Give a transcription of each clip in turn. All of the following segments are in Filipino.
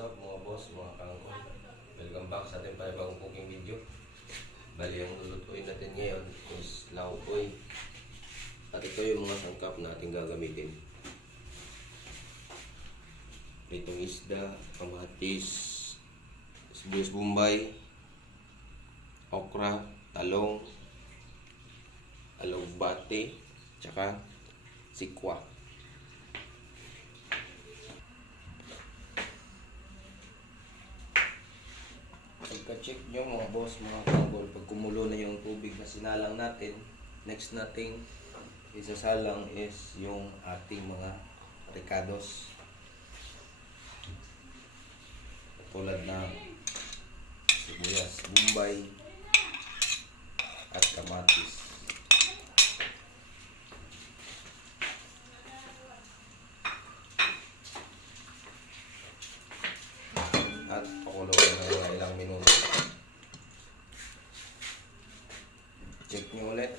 up mga boss, mga kangkong? Welcome back sa ating panibagong cooking video. Bali, ang lulutuin natin ngayon is laukoy. At ito yung mga sangkap na ating gagamitin. Itong isda, kamatis, sibuyas bombay, okra, talong, alugbate, tsaka sikwa. Pagka-check nyo mga boss, mga kanggol, pag kumulo na yung tubig na sinalang natin, next nating isasalang is yung ating mga ricados. Tulad na sibuyas bombay at kamatis. At pakuluin na mga ilang minuto. Check nyo ulit.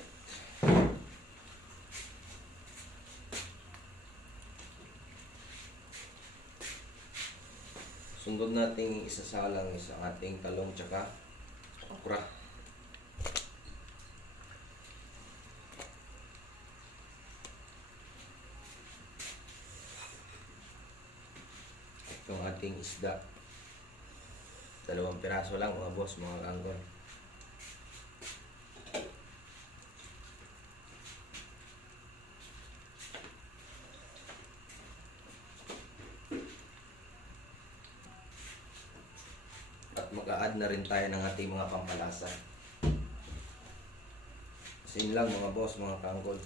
Sunod nating isasalang sa ating talong tsaka okra. Itong ating isda. 2 piraso lang mga boss, mga kanggol. At mag-a-add na rin tayo ng ating mga pampalasa. Same lang mga boss, mga kanggol.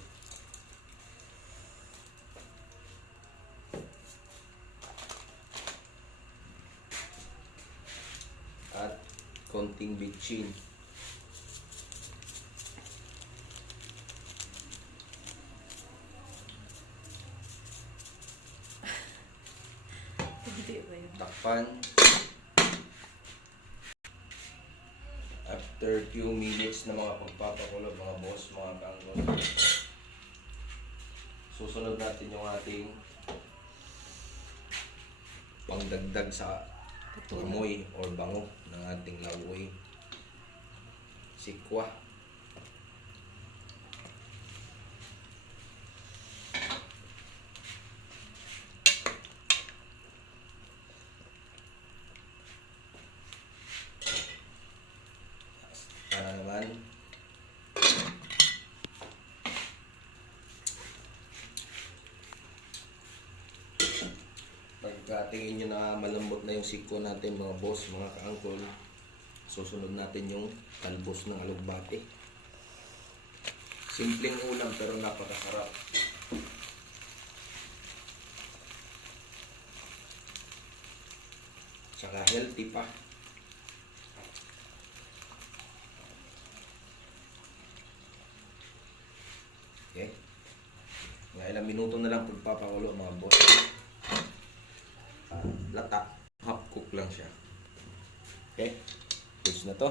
At konting bitchin. Takpan. After few minutes na mga pagpapakulo mga boss, mga kanggol, susunod natin yung ating pangdagdag sa amoy or bango ng ating laukoy, sikwa. Para naman pagkatingin nyo na malambot na yung siko natin mga boss, mga kaangkol, susunod natin yung talbos ng alugbate. Simpleng ulam pero napakasarap. Saka healthy pa. Okay. Mga ilang minuto na lang pagpapakulo mga boss. Lata. Half cook lang siya. Okay. Pwede na to.